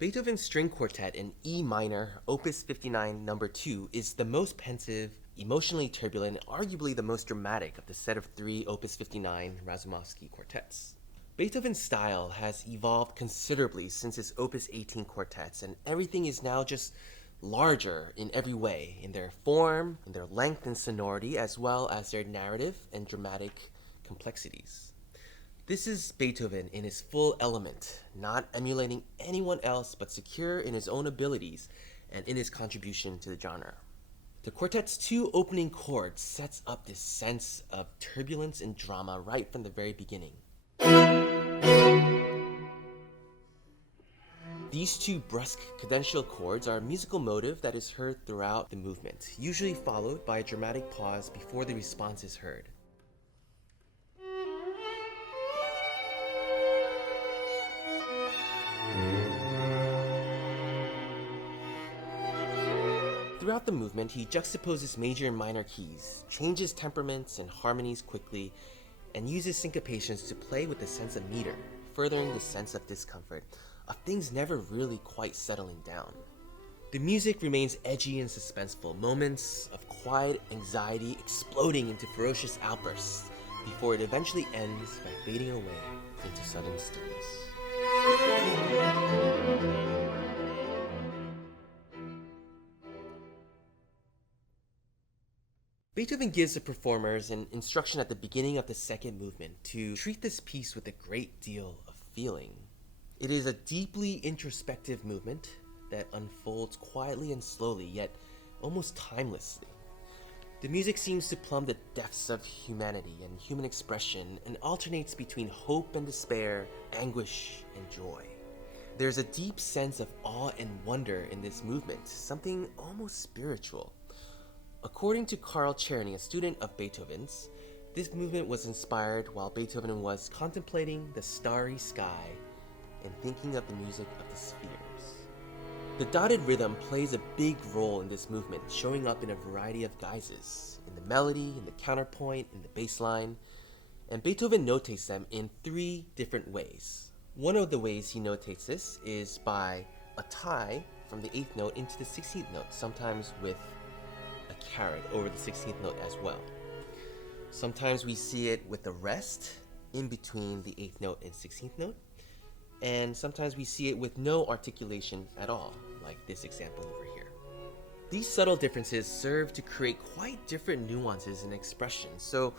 Beethoven's String Quartet in E minor, Opus 59, number 2, is the most pensive, emotionally turbulent, and arguably the most dramatic of the set of 3 Opus 59 Razumovsky quartets. Beethoven's style has evolved considerably since his Opus 18 quartets, and everything is now just larger in every way, in their form, in their length and sonority, as well as their narrative and dramatic complexities. This is Beethoven in his full element, not emulating anyone else but secure in his own abilities and in his contribution to the genre. The quartet's 2 opening chords sets up this sense of turbulence and drama right from the very beginning. These 2 brusque cadential chords are a musical motive that is heard throughout the movement, usually followed by a dramatic pause before the response is heard. Throughout the movement, he juxtaposes major and minor keys, changes temperaments and harmonies quickly, and uses syncopations to play with the sense of meter, furthering the sense of discomfort, of things never really quite settling down. The music remains edgy and suspenseful, moments of quiet anxiety exploding into ferocious outbursts, before it eventually ends by fading away into sudden stillness. Beethoven gives the performers an instruction at the beginning of the second movement to treat this piece with a great deal of feeling. It is a deeply introspective movement that unfolds quietly and slowly, yet almost timelessly. The music seems to plumb the depths of humanity and human expression and alternates between hope and despair, anguish and joy. There's a deep sense of awe and wonder in this movement, something almost spiritual. According to Carl Czerny, a student of Beethoven's, this movement was inspired while Beethoven was contemplating the starry sky and thinking of the music of the spheres. The dotted rhythm plays a big role in this movement, showing up in a variety of guises, in the melody, in the counterpoint, in the bass line, and Beethoven notates them in 3 different ways. One of the ways he notates this is by a tie from the 8th note into the 16th note, sometimes with a caret over the 16th note as well. Sometimes we see it with a rest in between the 8th note and 16th note, and sometimes we see it with no articulation at all, like this example over here. These subtle differences serve to create quite different nuances and expressions, so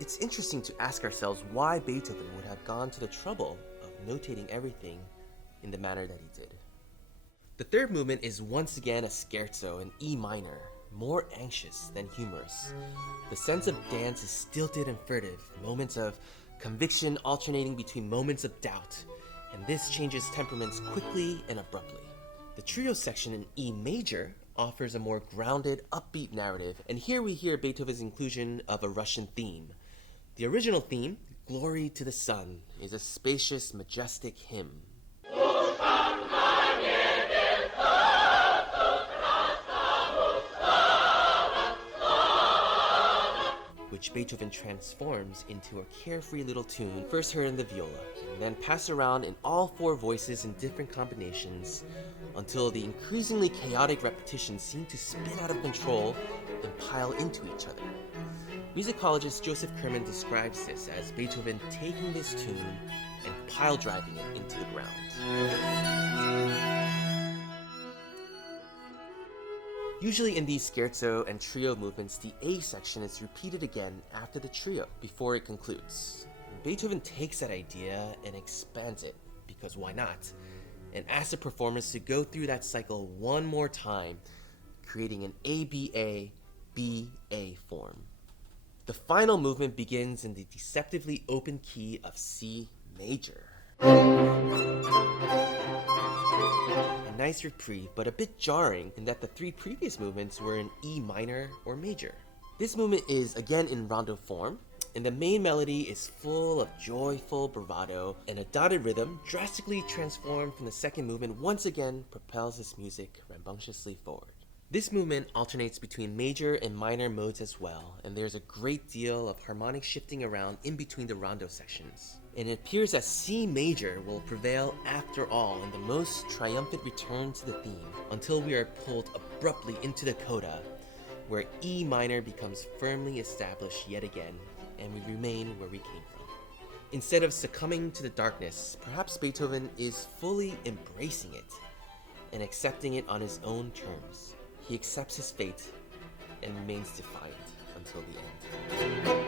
it's interesting to ask ourselves why Beethoven would have gone to the trouble of notating everything in the manner that he did. The third movement is once again a scherzo in E minor, more anxious than humorous. The sense of dance is stilted and furtive, moments of conviction alternating between moments of doubt, and this changes temperaments quickly and abruptly. The trio section in E major offers a more grounded, upbeat narrative, and here we hear Beethoven's inclusion of a Russian theme. The original theme, Glory to the Sun, is a spacious, majestic hymn. Which Beethoven transforms into a carefree little tune, first heard in the viola, and then passed around in all 4 voices in different combinations, until the increasingly chaotic repetitions seem to spin out of control and pile into each other. Musicologist Joseph Kerman describes this as Beethoven taking this tune and pile driving it into the ground. Usually in these scherzo and trio movements, the A section is repeated again after the trio before it concludes. Beethoven takes that idea and expands it, because why not, and asks the performers to go through that cycle one more time, creating an ABA, BA form. The final movement begins in the deceptively open key of C major. A nice reprieve, but a bit jarring in that the 3 previous movements were in E minor or major. This movement is again in rondo form, and the main melody is full of joyful bravado, and a dotted rhythm, drastically transformed from the second movement, once again propels this music rambunctiously forward. This movement alternates between major and minor modes as well, and there's a great deal of harmonic shifting around in between the rondo sections. And it appears that C major will prevail after all in the most triumphant return to the theme, until we are pulled abruptly into the coda, where E minor becomes firmly established yet again, and we remain where we came from. Instead of succumbing to the darkness, perhaps Beethoven is fully embracing it and accepting it on his own terms. He accepts his fate and remains defiant until the end.